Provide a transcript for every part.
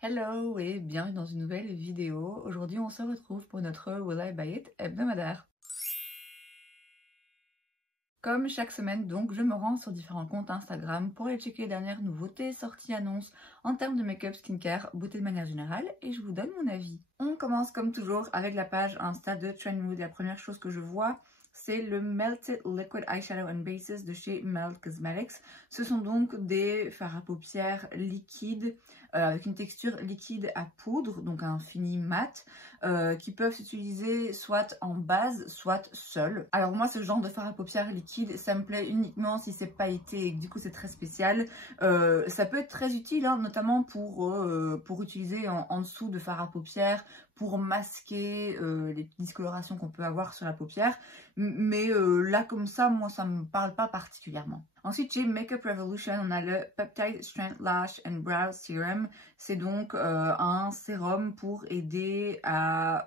Hello et bienvenue dans une nouvelle vidéo. Aujourd'hui on se retrouve pour notre Will I Buy It hebdomadaire. Comme chaque semaine donc je me rends sur différents comptes Instagram pour aller checker les dernières nouveautés, sorties, annonces en termes de make-up, skincare, beauté de manière générale et je vous donne mon avis. On commence comme toujours avec la page Insta de Trendmood. La première chose que je vois c'est le Melted Liquid Eyeshadow and Bases de chez Melt Cosmetics. Ce sont donc des fards à paupières liquides avec une texture liquide à poudre, donc un fini mat, qui peuvent s'utiliser soit en base, soit seul. Alors moi ce genre de fard à paupières liquide, ça me plaît uniquement si c'est pailleté et que du coup c'est très spécial. Ça peut être très utile, hein, notamment pour utiliser en dessous de fard à paupières, pour masquer les petites discolorations qu'on peut avoir sur la paupière. Mais là comme ça, moi ça me parle pas particulièrement. Ensuite chez Makeup Revolution, on a le Peptide Strength Lash and Brow Serum. C'est donc un sérum pour aider à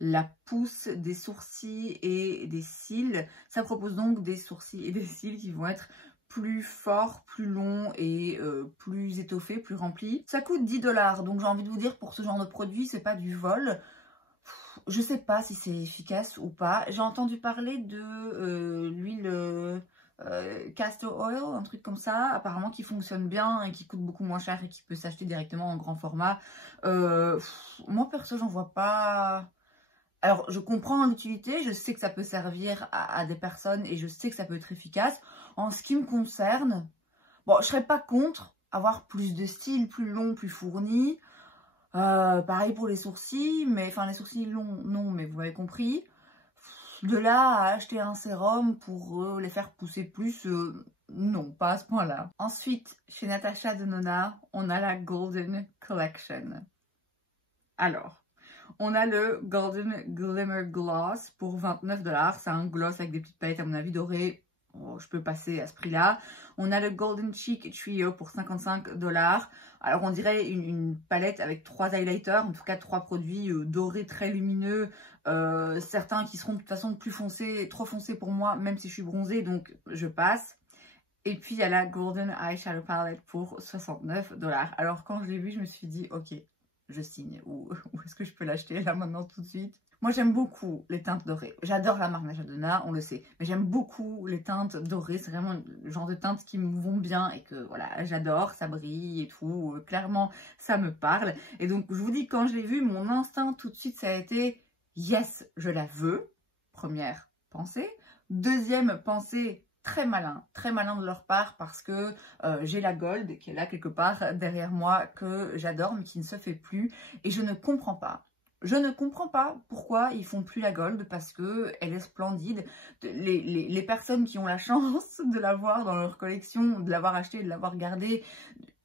la pousse des sourcils et des cils. Ça propose donc des sourcils et des cils qui vont être plus forts, plus longs et plus étoffés, plus remplis. Ça coûte 10 $, donc j'ai envie de vous dire pour ce genre de produit, c'est pas du vol. Je sais pas si c'est efficace ou pas. J'ai entendu parler de l'huile castor oil, un truc comme ça, apparemment qui fonctionne bien et qui coûte beaucoup moins cher et qui peut s'acheter directement en grand format. Moi perso j'en vois pas. Alors je comprends l'utilité, je sais que ça peut servir à des personnes et je sais que ça peut être efficace. En ce qui me concerne, bon je serais pas contre avoir plus de style, plus long, plus fourni. Pareil pour les sourcils, mais enfin les sourcils longs, non, mais vous avez compris. De là à acheter un sérum pour les faire pousser plus, non, pas à ce point-là. Ensuite, chez Natasha Denona, on a la Golden Collection. Alors, on a le Golden Glimmer Gloss pour 29 $. C'est un gloss avec des petites paillettes à mon avis dorées. Oh, je peux passer à ce prix-là. On a le Golden Cheek Trio pour 55 $. Alors on dirait une palette avec 3 highlighters, en tout cas 3 produits dorés très lumineux. Certains qui seront de toute façon plus foncés, trop foncés pour moi, même si je suis bronzée, donc je passe. Et puis il y a la Golden Eyeshadow Palette pour 69 $. Alors quand je l'ai vue, je me suis dit ok, je signe. Où est-ce que je peux l'acheter là maintenant tout de suite? Moi j'aime beaucoup les teintes dorées. J'adore la marque Natasha Denona, on le sait. Mais j'aime beaucoup les teintes dorées. C'est vraiment le genre de teintes qui me vont bien et que voilà, j'adore, ça brille et tout. Clairement, ça me parle. Et donc je vous dis, quand je l'ai vue, mon instinct tout de suite ça a été yes, je la veux. Première pensée. Deuxième pensée, très malin de leur part parce que j'ai la Gold qui est là quelque part derrière moi que j'adore mais qui ne se fait plus et je ne comprends pas. Je ne comprends pas pourquoi ils font plus la Gold parce que elle est splendide. Les personnes qui ont la chance de l'avoir dans leur collection, de l'avoir achetée, de l'avoir gardée,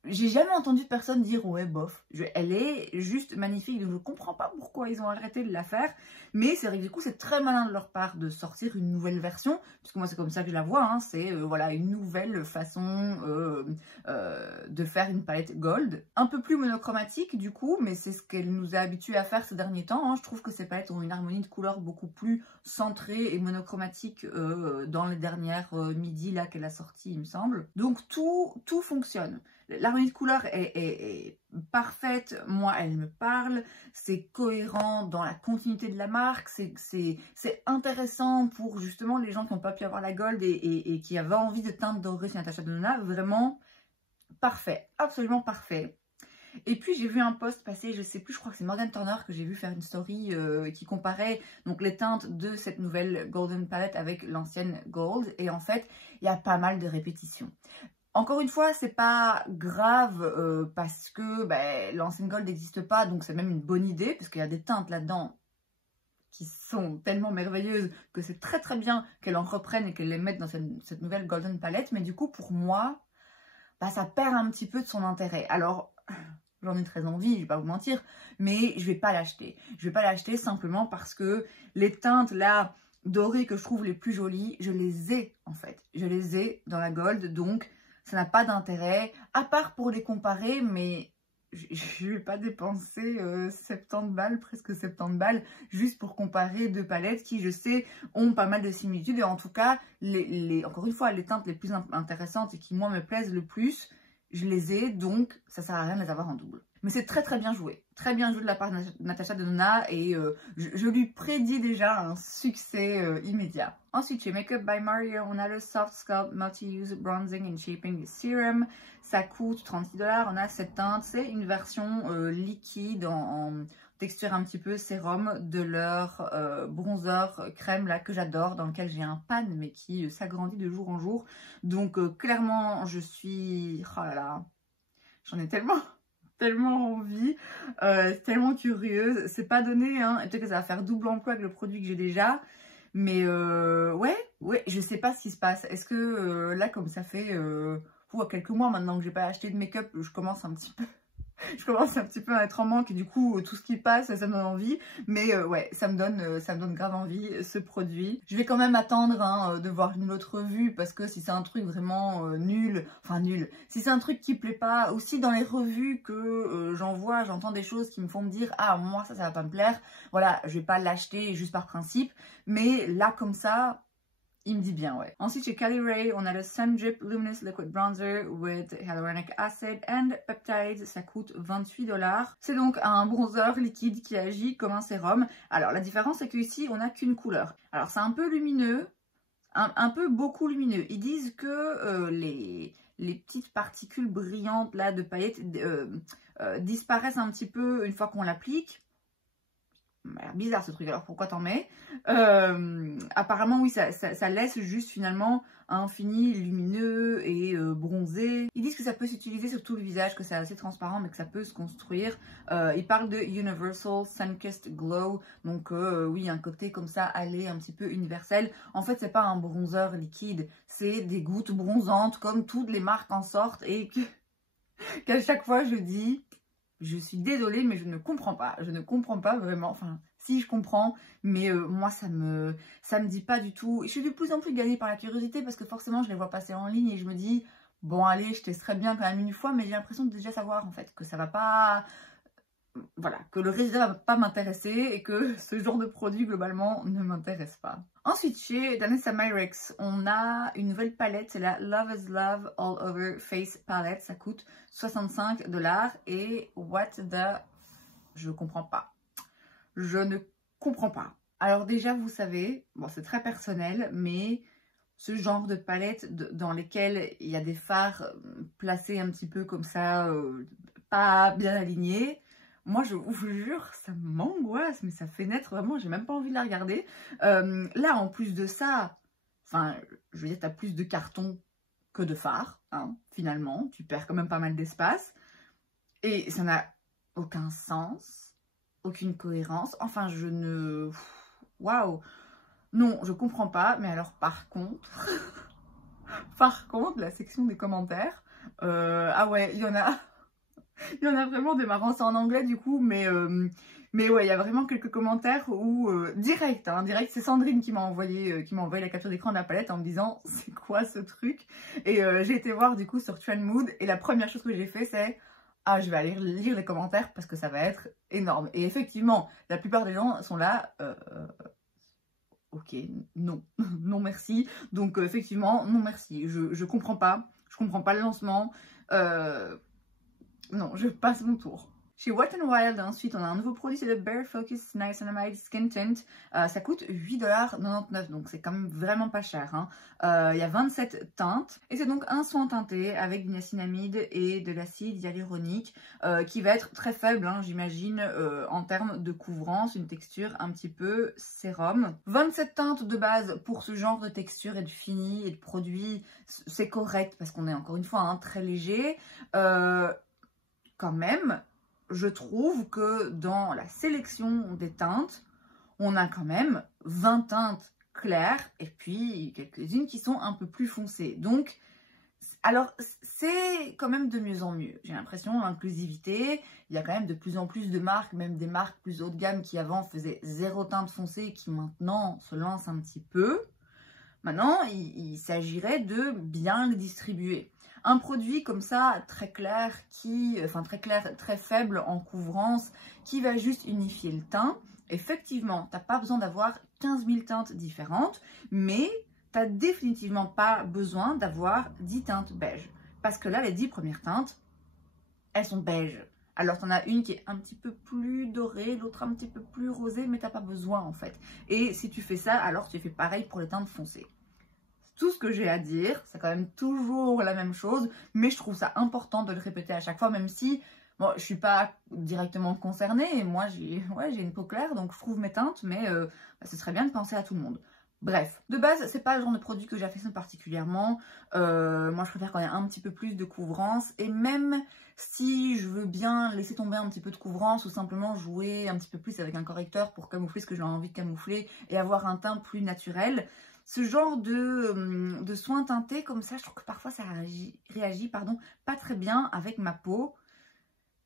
j'ai jamais entendu personne dire ouais bof, elle est juste magnifique, donc je comprends pas pourquoi ils ont arrêté de la faire, mais c'est vrai que du coup c'est très malin de leur part de sortir une nouvelle version, puisque moi c'est comme ça que je la vois, hein, c'est voilà une nouvelle façon de faire une palette gold, un peu plus monochromatique du coup, mais c'est ce qu'elle nous a habitués à faire ces derniers temps, hein. Je trouve que ces palettes ont une harmonie de couleurs beaucoup plus centrée et monochromatique dans les dernières midi là qu'elle a sorti il me semble, donc tout fonctionne. L'harmonie de couleur est parfaite, moi elle me parle, c'est cohérent dans la continuité de la marque, c'est intéressant pour justement les gens qui n'ont pas pu avoir la Gold et qui avaient envie de teinte dorée chez Natasha Denona, vraiment parfait, absolument parfait. Et puis j'ai vu un post passer, je sais plus, je crois que c'est Morgan Turner que j'ai vu faire une story qui comparait donc les teintes de cette nouvelle Golden Palette avec l'ancienne Gold, et en fait il y a pas mal de répétitions. Encore une fois, c'est pas grave parce que l'ancienne Gold n'existe pas, donc c'est même une bonne idée, parce qu'il y a des teintes là-dedans qui sont tellement merveilleuses que c'est très très bien qu'elle en reprenne et qu'elle les mette dans cette nouvelle Golden Palette, mais du coup pour moi, ça perd un petit peu de son intérêt. Alors, j'en ai très envie, je vais pas vous mentir, mais je vais pas l'acheter. Je vais pas l'acheter simplement parce que les teintes là, dorées que je trouve les plus jolies, je les ai en fait. Je les ai dans la Gold, donc ça n'a pas d'intérêt, à part pour les comparer, mais je ne vais pas dépenser 70 balles, presque 70 balles, juste pour comparer deux palettes qui, je sais, ont pas mal de similitudes. Et en tout cas, encore une fois, les teintes les plus intéressantes et qui, moi, me plaisent le plus, je les ai, donc ça sert à rien de les avoir en double. Mais c'est très bien joué. Très bien joué de la part de Natasha Denona et je lui prédis déjà un succès immédiat. Ensuite, chez Makeup by Mario, on a le Soft Sculpt Multi-Use Bronzing and Shaping Serum. Ça coûte 36 $. On a cette teinte. C'est une version liquide en texture un petit peu sérum de leur bronzer crème là que j'adore, dans lequel j'ai un pan mais qui s'agrandit de jour en jour. Donc clairement, je suis... Oh là là, j'en ai tellement envie, tellement curieuse. C'est pas donné, hein. Peut-être que ça va faire double emploi avec le produit que j'ai déjà. Mais ouais, je sais pas ce qui se passe. Est-ce que là, comme ça fait quelques mois maintenant que j'ai pas acheté de make-up, je commence un petit peu à être en manque et du coup tout ce qui passe ça me donne envie, mais ouais, ça me donne grave envie ce produit. Je vais quand même attendre hein, de voir une autre revue, parce que si c'est un truc vraiment nul, si c'est un truc qui plaît pas, aussi dans les revues que j'entends des choses qui me font me dire ah moi ça va pas me plaire, voilà, je vais pas l'acheter juste par principe, mais là comme ça il me dit bien, ouais. Ensuite, chez Cali Ray, on a le Sun Drip Luminous Liquid Bronzer with Hyaluronic Acid and Peptides. Ça coûte 28 $. C'est donc un bronzer liquide qui agit comme un sérum. Alors, la différence, c'est qu'ici, on n'a qu'une couleur. Alors, c'est un peu lumineux, un peu beaucoup lumineux. Ils disent que les petites particules brillantes là de paillettes disparaissent un petit peu une fois qu'on l'applique. Bizarre ce truc, alors pourquoi t'en mets? Apparemment oui, ça laisse juste finalement un fini lumineux et bronzé. Ils disent que ça peut s'utiliser sur tout le visage, que c'est assez transparent mais que ça peut se construire. Ils parlent de Universal Sun-Kissed Glow, donc oui, un côté comme ça allé un petit peu universel. En fait c'est pas un bronzer liquide, c'est des gouttes bronzantes comme toutes les marques en sortent, et qu'à chaque fois je dis... Je suis désolée, mais je ne comprends pas. Je ne comprends pas vraiment. Enfin, si, je comprends, mais moi, ça me dit pas du tout. Je suis de plus en plus gagnée par la curiosité, parce que forcément, je les vois passer en ligne et je me dis, bon, allez, je testerai bien quand même une fois, mais j'ai l'impression de déjà savoir, en fait, que ça va pas... Voilà, que le résultat va pas m'intéresser et que ce genre de produit, globalement, ne m'intéresse pas. Ensuite, chez Danessa Myricks, on a une nouvelle palette, c'est la Love is Love All Over Face Palette. Ça coûte 65 $. Et what the... Je comprends pas. Je ne comprends pas. Alors déjà, vous savez, bon, c'est très personnel, mais ce genre de palette dans lesquelles il y a des fards placés un petit peu comme ça, pas bien alignés, moi, je vous jure, ça m'angoisse, mais ça fait naître vraiment, j'ai même pas envie de la regarder. Là, en plus de ça, enfin, je veux dire, t'as plus de carton que de fard, hein, finalement. Tu perds quand même pas mal d'espace. Et ça n'a aucun sens, aucune cohérence. Enfin, je ne... Waouh! Non, je comprends pas, mais alors par contre... par contre, la section des commentaires... ah ouais, il y en a... Il y en a vraiment des marrants, c'est en anglais du coup, mais ouais, il y a vraiment quelques commentaires où direct, c'est Sandrine qui m'a envoyé la capture d'écran de la palette en me disant c'est quoi ce truc, et j'ai été voir du coup sur Trendmood et la première chose que j'ai fait c'est ah, je vais aller lire les commentaires parce que ça va être énorme. Et effectivement, la plupart des gens sont là ok, non, non merci. Donc effectivement, non merci. Je comprends pas le lancement. Non, je passe mon tour. Chez Wet n Wild, ensuite, on a un nouveau produit, c'est le Bare Focus Niacinamide Skin Tint. Ça coûte 8,99 $, donc c'est quand même vraiment pas cher. Hein. Il y a 27 teintes, et c'est donc un soin teinté avec du niacinamide et de l'acide hyaluronique qui va être très faible, hein, j'imagine, en termes de couvrance, une texture un petit peu sérum. 27 teintes de base pour ce genre de texture et de fini et de produit, c'est correct parce qu'on est encore une fois hein, très léger. Quand même, je trouve que dans la sélection des teintes, on a quand même 20 teintes claires et puis quelques-unes qui sont un peu plus foncées. Donc, alors, c'est quand même de mieux en mieux. J'ai l'impression, l'inclusivité, il y a quand même de plus en plus de marques, même des marques plus haut de gamme qui avant faisaient 0 teinte foncée et qui maintenant se lancent un petit peu. Maintenant, il s'agirait de bien le distribuer. Un produit comme ça, très clair, très faible en couvrance, qui va juste unifier le teint. Effectivement, tu n'as pas besoin d'avoir 15 000 teintes différentes, mais tu n'as définitivement pas besoin d'avoir 10 teintes beige. Parce que là, les 10 premières teintes, elles sont beige. Alors t'en as une qui est un petit peu plus dorée, l'autre un petit peu plus rosée, mais t'as pas besoin en fait. Et si tu fais ça, alors tu fais pareil pour les teintes foncées. Tout ce que j'ai à dire, c'est quand même toujours la même chose, mais je trouve ça important de le répéter à chaque fois, même si bon, je suis pas directement concernée, et moi j'ai une peau claire, donc je trouve mes teintes, mais ce serait bien de penser à tout le monde. Bref, de base, c'est pas le genre de produit que j'affectionne particulièrement. Moi, je préfère quand il y a un petit peu plus de couvrance. Et même si je veux bien laisser tomber un petit peu de couvrance ou simplement jouer un petit peu plus avec un correcteur pour camoufler ce que j'ai envie de camoufler et avoir un teint plus naturel, ce genre de soins teintés comme ça, je trouve que parfois ça réagit pas très bien avec ma peau.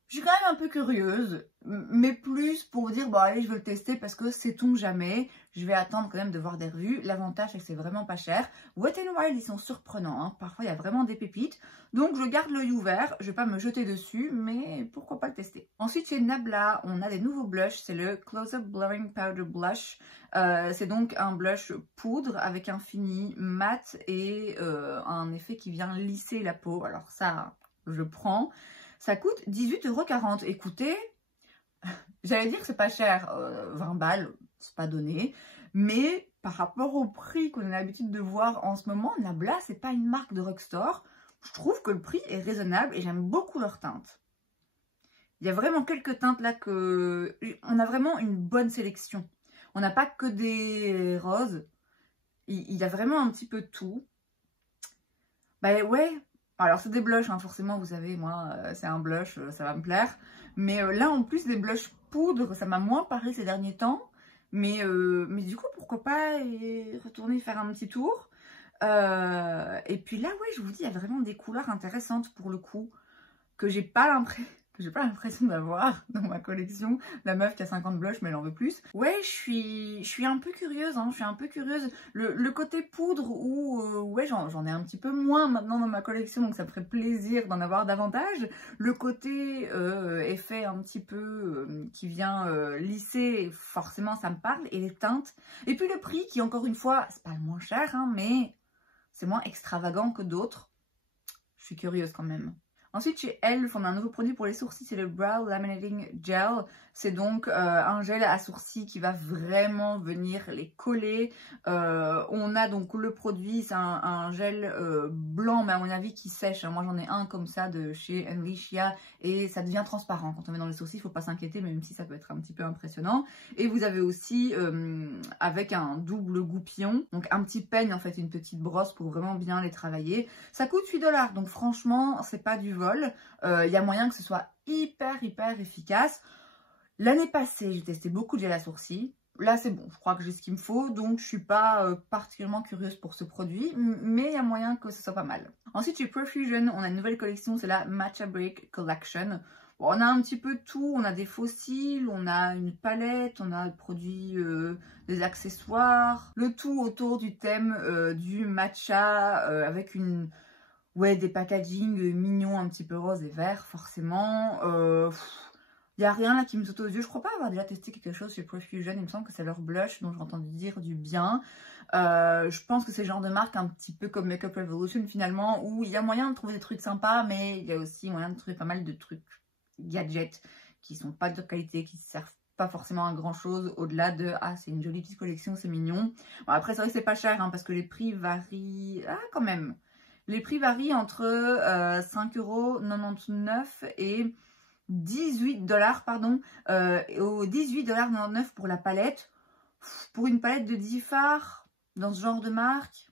Je suis quand même un peu curieuse, mais plus pour dire, bon allez, je veux le tester parce que sait-on jamais, je vais attendre quand même de voir des revues. L'avantage, c'est que c'est vraiment pas cher. Wet n Wild, ils sont surprenants, hein. Parfois il y a vraiment des pépites. Donc je garde l'œil ouvert, je vais pas me jeter dessus, mais pourquoi pas le tester. Ensuite, chez Nabla, on a des nouveaux blushs, c'est le Close Up Blurring Powder Blush. C'est donc un blush poudre avec un fini mat et un effet qui vient lisser la peau. Alors ça, je prends. Ça coûte 18,40 €. Écoutez, j'allais dire que c'est pas cher, 20 balles, c'est pas donné. Mais par rapport au prix qu'on a l'habitude de voir en ce moment, Nabla, c'est pas une marque de drugstore. Je trouve que le prix est raisonnable et j'aime beaucoup leurs teintes. Il y a vraiment quelques teintes là que... On a vraiment une bonne sélection. On n'a pas que des roses. Il y a vraiment un petit peu de tout. Bah ouais... Alors c'est des blushs, hein, forcément, vous savez, moi, c'est un blush, ça va me plaire. Mais là, en plus, des blushs poudre, ça m'a moins parlé ces derniers temps. Mais du coup, pourquoi pas retourner faire un petit tour. Et puis là, ouais, je vous dis, il y a vraiment des couleurs intéressantes pour le coup, que j'ai pas l'impression d'avoir dans ma collection. La meuf qui a 50 blushs, mais elle en veut plus. Ouais, je suis un peu curieuse, hein, je suis un peu curieuse. Le côté poudre, où ouais, j'en ai un petit peu moins maintenant dans ma collection, donc ça me ferait plaisir d'en avoir davantage. Le côté effet un petit peu qui vient lisser, forcément ça me parle, et les teintes. Et puis le prix qui, encore une fois, c'est pas le moins cher, hein, mais c'est moins extravagant que d'autres. Je suis curieuse quand même. Ensuite, chez Elf, on a un nouveau produit pour les sourcils, c'est le Brow Laminating Gel. C'est donc un gel à sourcils qui va vraiment venir les coller. On a donc le produit, c'est un gel blanc, mais à mon avis qui sèche. Moi, j'en ai un comme ça de chez Unleashia et ça devient transparent. Quand on met dans les sourcils, il ne faut pas s'inquiéter, même si ça peut être un petit peu impressionnant. Et vous avez aussi, avec un double goupillon, donc un petit peigne, en fait, une petite brosse pour vraiment bien les travailler. Ça coûte 8 $, donc franchement, c'est pas du vol. Il y a moyen que ce soit hyper efficace. L'année passée, j'ai testé beaucoup de gel à sourcils. Là, c'est bon, je crois que j'ai ce qu'il me faut, donc je suis pas particulièrement curieuse pour ce produit, mais il y a moyen que ce soit pas mal. Ensuite, chez Profusion, on a une nouvelle collection, c'est la Matcha Break Collection. Bon, on a un petit peu de tout, on a des fossiles, on a une palette, on a des produits, des accessoires, le tout autour du thème du matcha avec une... Ouais, des packaging mignons, un petit peu rose et vert, forcément. Il n'y a rien là qui me saute aux yeux. Je crois pas avoir déjà testé quelque chose chez Profusion. Il me semble que c'est leur blush dont j'ai entendu dire du bien. Je pense que c'est le genre de marque un petit peu comme Makeup Revolution finalement, où il y a moyen de trouver des trucs sympas, mais il y a aussi moyen de trouver pas mal de trucs gadgets qui sont pas de qualité, qui servent pas forcément à grand chose au-delà de « Ah, c'est une jolie petite collection, c'est mignon ». Bon, après, c'est vrai que c'est pas cher hein, parce que les prix varient... Ah, quand même. Les prix varient entre 5,99 € et 18 $, pardon, au 18,99 € pour la palette. Pour une palette de 10 fards, dans ce genre de marque,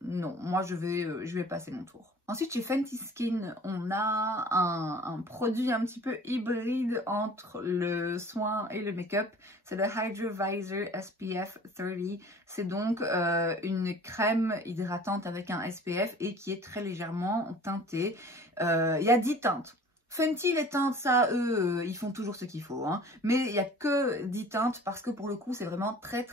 non, moi je vais passer mon tour. Ensuite, chez Fenty Skin, on a un produit un petit peu hybride entre le soin et le make-up. C'est le Hydro Visor SPF 30. C'est donc une crème hydratante avec un SPF et qui est très légèrement teintée. Il y a 10 teintes. Fenty, les teintes, ça, eux, ils font toujours ce qu'il faut. Hein. Mais il n'y a que 10 teintes parce que pour le coup, c'est vraiment très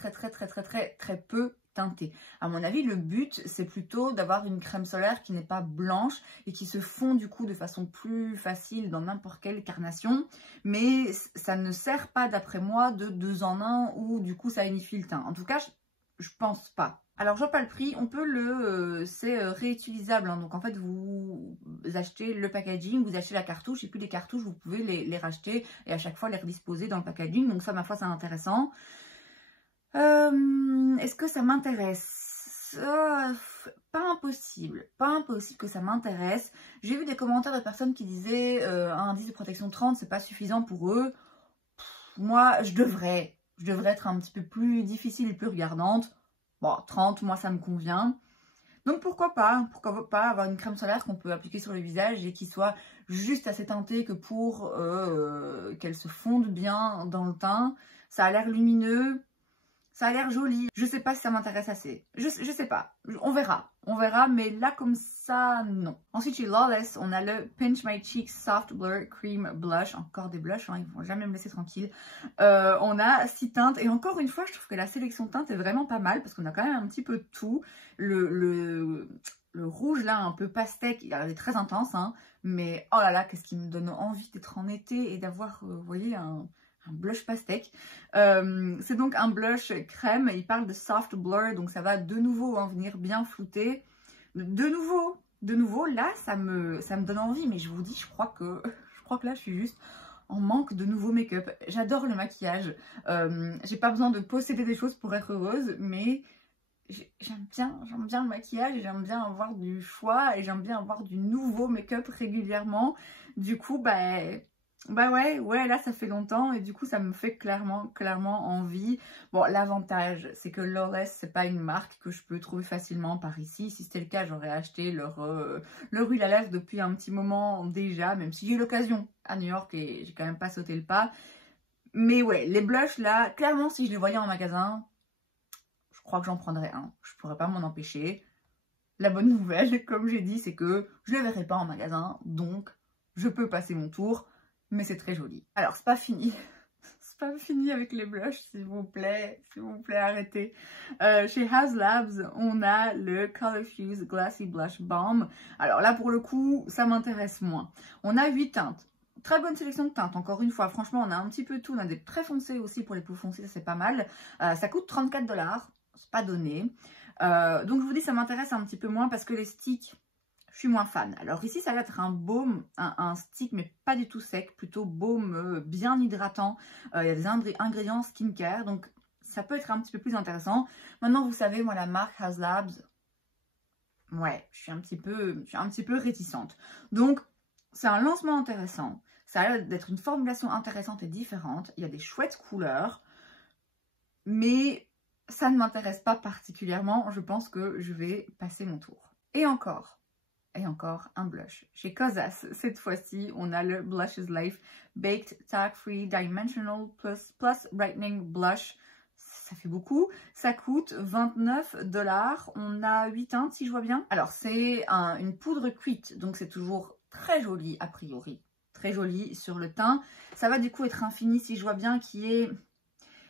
peu teinté. À mon avis, le but, c'est plutôt d'avoir une crème solaire qui n'est pas blanche et qui se fond du coup de façon plus facile dans n'importe quelle carnation. Mais ça ne sert pas, d'après moi, de 2 en 1 ou du coup ça unifie le teint. En tout cas, je pense pas. Alors, je vois pas le prix, on peut c'est réutilisable, hein. Donc en fait, vous achetez le packaging, vous achetez la cartouche, et puis les cartouches, vous pouvez les racheter et à chaque fois les redisposer dans le packaging. Donc ça, ma foi, c'est intéressant. Est-ce que ça m'intéresse? Pas impossible que ça m'intéresse. J'ai vu des commentaires de personnes qui disaient un indice de protection 30, c'est pas suffisant pour eux. Moi, je devrais être un petit peu plus difficile et plus regardante. Bon, 30, moi, ça me convient. Donc, pourquoi pas avoir une crème solaire qu'on peut appliquer sur le visage et qui soit juste assez teintée que pour qu'elle se fonde bien dans le teint. Ça a l'air lumineux, ça a l'air joli. Je sais pas si ça m'intéresse assez. Je sais pas. On verra. Mais là, comme ça, non. Ensuite, chez Lawless, on a le Pinch My Cheeks Soft Blur Cream Blush. Encore des blushs, hein, ils vont jamais me laisser tranquille. On a 6 teintes. Et encore une fois, je trouve que la sélection de teintes est vraiment pas mal parce qu'on a quand même un petit peu de tout. Le rouge, là, un peu pastèque, il est très intense, hein. Mais oh là là, qu'est-ce qui me donne envie d'être en été et d'avoir, vous voyez, un blush pastèque. C'est donc un blush crème. Il parle de soft blur, donc ça va de nouveau venir bien flouter. De nouveau, là, ça me donne envie. Mais je vous dis, je crois que là, je suis juste en manque de nouveaux make-up. J'adore le maquillage. J'ai pas besoin de posséder des choses pour être heureuse, mais j'aime bien le maquillage et j'aime bien avoir du choix et j'aime bien avoir du nouveau make-up régulièrement. Du coup, ouais, là ça fait longtemps et du coup ça me fait clairement envie. Bon, l'avantage c'est que Lawless c'est pas une marque que je peux trouver facilement par ici. Si c'était le cas, j'aurais acheté leur huile à lèvres depuis un petit moment déjà, même si j'ai eu l'occasion à New York et j'ai quand même pas sauté le pas. Mais ouais, les blushs là, clairement si je les voyais en magasin, je crois que j'en prendrais un. Je pourrais pas m'en empêcher. La bonne nouvelle, comme j'ai dit, c'est que je les verrai pas en magasin, donc je peux passer mon tour. Mais c'est très joli. Alors, c'est pas fini. C'est pas fini avec les blushs, s'il vous plaît. S'il vous plaît, arrêtez. Chez Haus Labs, on a le Color Fuse Glassy Blush Balm. Alors là, pour le coup, ça m'intéresse moins. On a 8 teintes. Très bonne sélection de teintes, encore une fois. Franchement, on a un petit peu tout. On a des très foncés aussi pour les plus foncés, ça c'est pas mal. Ça coûte 34 $. C'est pas donné. Donc, je vous dis, ça m'intéresse un petit peu moins parce que les sticks... je suis moins fan. Alors ici, ça va être un baume, un stick, mais pas du tout sec, plutôt baume bien hydratant. Il y a des ingrédients skincare, donc ça peut être un petit peu plus intéressant. Maintenant, vous savez, moi, la marque Haus Labs, ouais, je suis un petit peu réticente. Donc, c'est un lancement intéressant. Ça a l'air d'être une formulation intéressante et différente. Il y a des chouettes couleurs, mais ça ne m'intéresse pas particulièrement. Je pense que je vais passer mon tour. Et encore un blush. Chez Kosas, cette fois-ci, on a le Blush is Life Baked Tag Free Dimensional Plus Brightening Blush. Ça fait beaucoup. Ça coûte 29 $. On a 8 teintes, si je vois bien. Alors, c'est une poudre cuite, donc c'est toujours très joli, a priori. Très joli sur le teint. Ça va du coup être un fini, si je vois bien, qui est...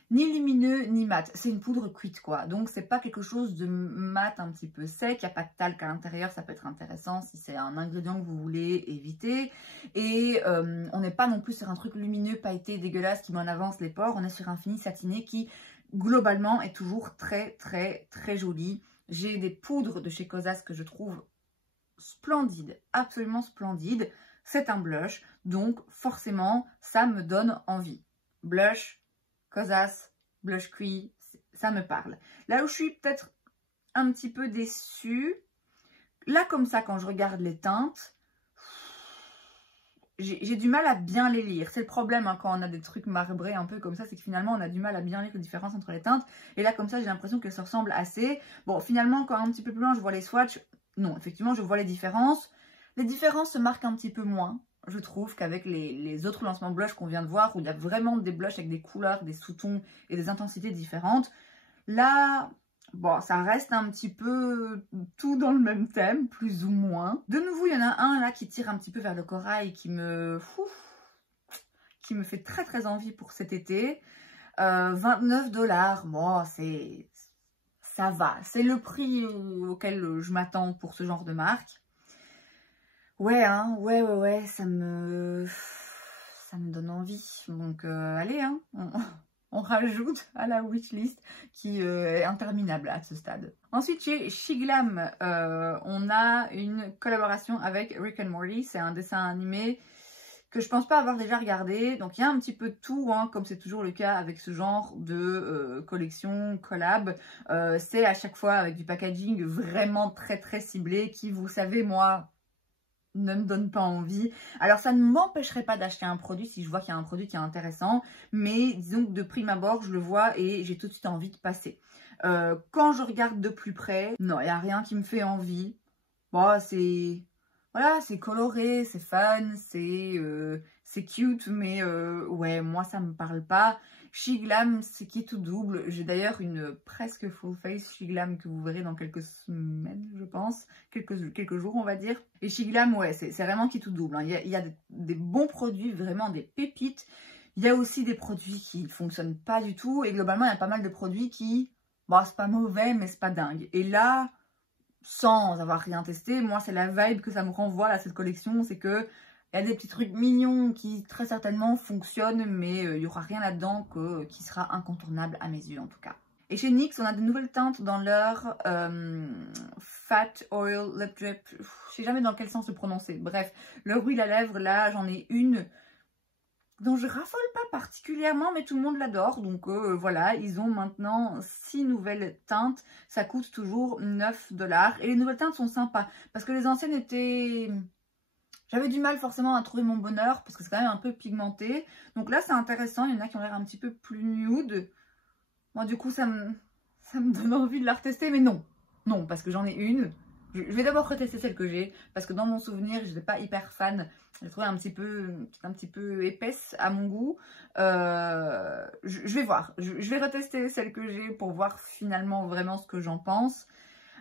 ni lumineux ni mat, c'est une poudre cuite quoi, donc c'est pas quelque chose de mat un petit peu sec, il n'y a pas de talc à l'intérieur, ça peut être intéressant si c'est un ingrédient que vous voulez éviter. Et on n'est pas non plus sur un truc lumineux, pailleté, dégueulasse qui met en avance les pores, on est sur un fini satiné qui globalement est toujours très joli. J'ai des poudres de chez Kosas que je trouve splendides, absolument splendides. C'est un blush, donc forcément ça me donne envie. Blush, Kosas, blush cuit, ça me parle. Là où je suis peut-être un petit peu déçue, là comme ça quand je regarde les teintes, j'ai du mal à bien les lire. C'est le problème quand on a des trucs marbrés un peu comme ça, c'est que finalement on a du mal à bien lire les différences entre les teintes. Et là comme ça j'ai l'impression qu'elles se ressemblent assez. Bon finalement quand un petit peu plus loin je vois les swatchs, non effectivement je vois les différences. Les différences se marquent un petit peu moins, je trouve, qu'avec les autres lancements blush qu'on vient de voir, où il y a vraiment des blushs avec des couleurs, des sous-tons et des intensités différentes. Là, bon, ça reste un petit peu tout dans le même thème, plus ou moins. De nouveau, il y en a un là qui tire un petit peu vers le corail, qui me fait très envie pour cet été. 29 $, bon, ça va. C'est le prix auquel je m'attends pour ce genre de marque. Ouais, ouais, ça me donne envie. Donc, allez, on rajoute à la wishlist qui est interminable à ce stade. Ensuite, chez Shiglam, on a une collaboration avec Rick and Morty. C'est un dessin animé que je pense pas avoir déjà regardé. Donc il y a un petit peu de tout, hein, comme c'est toujours le cas avec ce genre de collection, collab. C'est à chaque fois avec du packaging vraiment très très ciblé qui, vous savez, moi, ne me donne pas envie. Alors ça ne m'empêcherait pas d'acheter un produit si je vois qu'il y a un produit qui est intéressant, mais disons que de prime abord je le vois et j'ai tout de suite envie de passer. Quand je regarde de plus près, non, il n'y a rien qui me fait envie. Bon, c'est... Voilà, c'est coloré, c'est fun, c'est cute, mais ouais, moi ça me parle pas. Shiglam, c'est qui tout double. J'ai d'ailleurs une presque full face Shiglam que vous verrez dans quelques semaines, je pense. Quelques jours, on va dire. Et Shiglam, ouais, c'est vraiment qui tout double, hein. Il y a des bons produits, vraiment des pépites. Il y a aussi des produits qui ne fonctionnent pas du tout. Et globalement, il y a pas mal de produits qui... Bon, c'est pas mauvais, mais c'est pas dingue. Et là... sans avoir rien testé, moi c'est la vibe que ça me renvoie à cette collection, c'est que il y a des petits trucs mignons qui très certainement fonctionnent, mais il n'y aura rien là-dedans qui sera incontournable à mes yeux en tout cas. Et chez NYX, on a de nouvelles teintes dans leur Fat Oil Lip Drip, je sais jamais dans quel sens le prononcer, bref, leur huile à lèvres, là j'en ai une dont je raffole pas particulièrement, mais tout le monde l'adore. Donc voilà, ils ont maintenant 6 nouvelles teintes. Ça coûte toujours 9 $. Et les nouvelles teintes sont sympas. Parce que les anciennes étaient... J'avais du mal forcément à trouver mon bonheur. Parce que c'est quand même un peu pigmenté. Donc là, c'est intéressant. Il y en a qui ont l'air un petit peu plus nude. Moi, du coup, ça me donne envie de la retester. Mais non. Non, parce que j'en ai une. Je vais d'abord retester celle que j'ai. Parce que dans mon souvenir, je n'étais pas hyper fan. J'ai trouvé un petit peu épaisse à mon goût. Je vais voir. Je vais retester celle que j'ai pour voir finalement vraiment ce que j'en pense.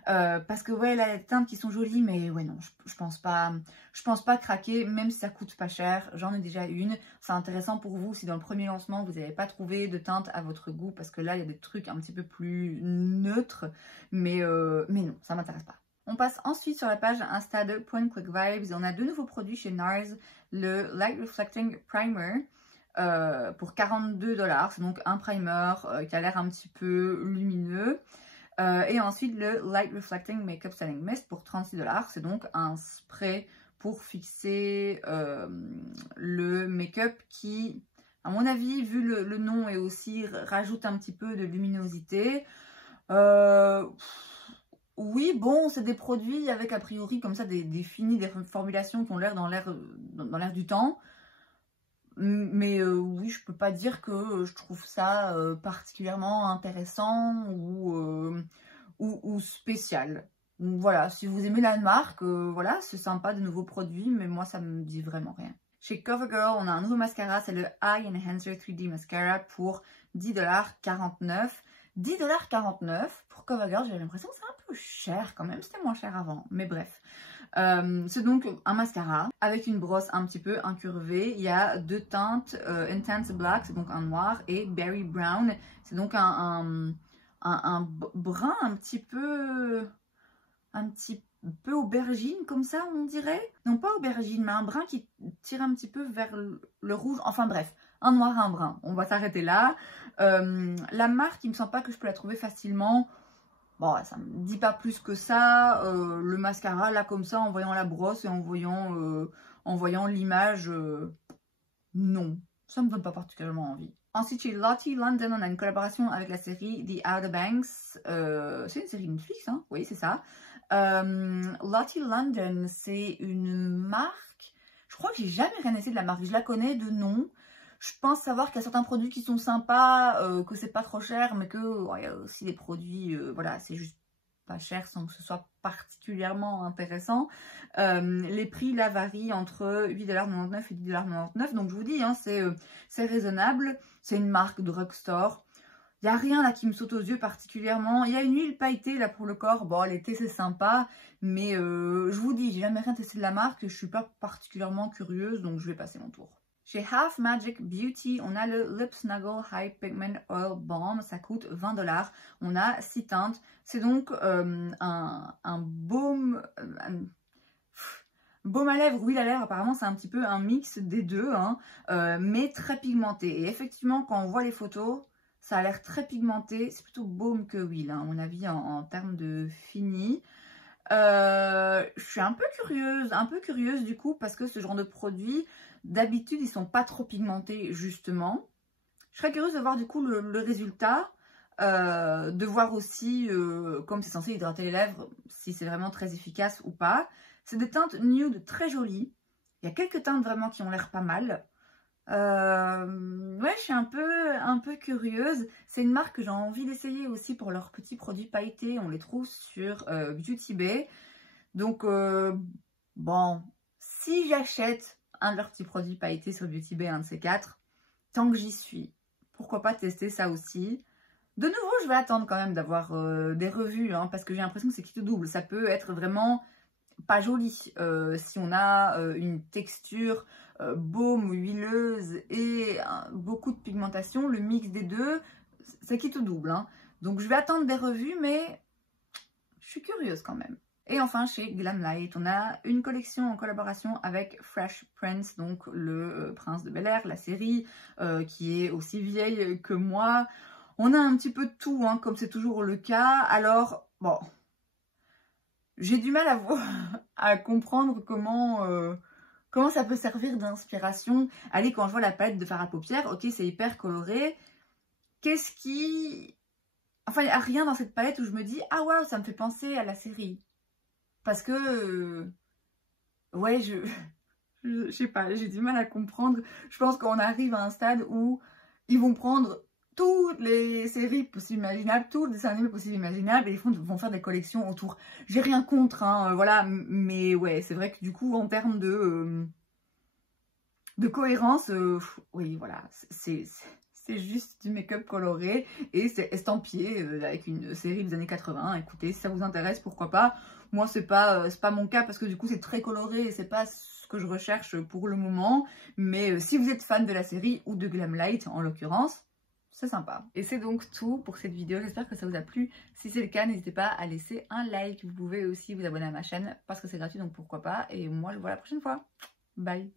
Parce que ouais, là, les teintes qui sont jolies, mais ouais, non, je pense pas craquer, même si ça coûte pas cher. J'en ai déjà une. C'est intéressant pour vous si dans le premier lancement, vous n'avez pas trouvé de teinte à votre goût. Parce que là, il y a des trucs un petit peu plus neutres. Mais non, ça m'intéresse pas. On passe ensuite sur la page Insta de Point Click Vibes. On a deux nouveaux produits chez NARS. Le Light Reflecting Primer pour 42 $. C'est donc un primer qui a l'air un petit peu lumineux. Et ensuite le Light Reflecting Makeup Setting Mist pour 36 $. C'est donc un spray pour fixer le make-up qui, à mon avis, vu le nom et aussi rajoute un petit peu de luminosité. Oui, bon, c'est des produits avec a priori comme ça des finis, des formulations qui ont l'air dans l'air du temps. Mais oui, je peux pas dire que je trouve ça particulièrement intéressant ou spécial. Donc voilà, si vous aimez la marque, voilà, c'est sympa, de nouveaux produits, mais moi ça me dit vraiment rien. Chez CoverGirl, on a un nouveau mascara, c'est le Eye Enhancer 3D Mascara pour 10,49 $. 10,49 $ pour CoverGirl, j'ai l'impression que c'est un peu cher quand même, c'était moins cher avant, mais bref. C'est donc un mascara avec une brosse un petit peu incurvée. Il y a deux teintes, Intense Black, c'est donc un noir, et Berry Brown, c'est donc un brun un petit peu aubergine comme ça, on dirait. Non, pas aubergine, mais un brun qui tire un petit peu vers le rouge. Enfin bref, un noir, un brun. On va s'arrêter là. La marque, il me semble pas que je peux la trouver facilement. Bon, ça me dit pas plus que ça. Le mascara, là, comme ça, en voyant la brosse et en voyant l'image, non, ça me donne pas particulièrement envie. Ensuite, chez Lottie London, on a une collaboration avec la série The Outer Banks. C'est une série Netflix, hein? Oui, c'est ça. Lottie London, c'est une marque. Je crois que j'ai jamais rien essayé de la marque. Je la connais de nom. Je pense savoir qu'il y a certains produits qui sont sympas, que c'est pas trop cher, mais que il y a aussi des produits, voilà, c'est juste pas cher sans que ce soit particulièrement intéressant. Les prix là varient entre 8,99 $ et 10,99 $. Donc je vous dis, hein, c'est raisonnable. C'est une marque drugstore. Il n'y a rien là qui me saute aux yeux particulièrement. Il y a une huile pailletée là pour le corps. Bon, l'été c'est sympa. Mais je vous dis, j'ai jamais rien testé de la marque. Je suis pas particulièrement curieuse, donc je vais passer mon tour. Chez Half Magic Beauty, on a le Lip Snuggle High Pigment Oil Balm. Ça coûte 20 $. On a 6 teintes. C'est donc un baume... baume à lèvres, huile à lèvres, apparemment c'est un petit peu un mix des deux, hein, mais très pigmenté. Et effectivement, quand on voit les photos, Ça a l'air très pigmenté. C'est plutôt baume que huile, hein, à mon avis, en termes de fini. Je suis un peu curieuse du coup, parce que ce genre de produits, d'habitude, ils sont pas trop pigmentés, justement. Je serais curieuse de voir du coup le résultat. De voir aussi, comme c'est censé hydrater les lèvres, si c'est vraiment très efficace ou pas. C'est des teintes nude très jolies. Il y a quelques teintes vraiment qui ont l'air pas mal. Ouais, je suis un peu curieuse. C'est une marque que j'ai envie d'essayer aussi pour leurs petits produits pailletés. On les trouve sur Beauty Bay. Donc, bon, si j'achète un de leurs petits produits pailletés sur Beauty Bay, un de ces quatre, tant que j'y suis, pourquoi pas tester ça aussi. De nouveau, je vais attendre quand même d'avoir des revues, hein, parce que j'ai l'impression que c'est qui tout double. Ça peut être vraiment pas joli si on a une texture baume, huileuse et beaucoup de pigmentation. Le mix des deux, c'est qui tout double, hein. Donc je vais attendre des revues, mais je suis curieuse quand même. Et enfin, chez Glamlight, on a une collection en collaboration avec Fresh Prince, donc le prince de Bel-Air, la série qui est aussi vieille que moi. On a un petit peu de tout, hein, comme c'est toujours le cas. Alors, bon, j'ai du mal à comprendre comment ça peut servir d'inspiration. Allez, quand je vois la palette de fard à paupières, ok, c'est hyper coloré. Qu'est-ce qui... Enfin, il n'y a rien dans cette palette où je me dis « Ah waouh, ça me fait penser à la série ». Parce que... ouais, je sais pas, j'ai du mal à comprendre. Je pense qu'on arrive à un stade où ils vont prendre toutes les séries possibles imaginables, tous les dessins animés possibles imaginables, et ils vont faire des collections autour. J'ai rien contre, hein, voilà, mais ouais, c'est vrai que du coup, en termes de cohérence, oui, voilà, c'est juste du make-up coloré, et c'est estampillé avec une série des années 80. Écoutez, si ça vous intéresse, pourquoi pas. Moi, c'est pas mon cas, parce que du coup, c'est très coloré, et c'est pas ce que je recherche pour le moment. Mais si vous êtes fan de la série, ou de Glamlight en l'occurrence, c'est sympa. Et c'est donc tout pour cette vidéo, j'espère que ça vous a plu. Si c'est le cas, n'hésitez pas à laisser un like. Vous pouvez aussi vous abonner à ma chaîne parce que c'est gratuit, donc pourquoi pas. Et moi, je vous vois la prochaine fois. Bye!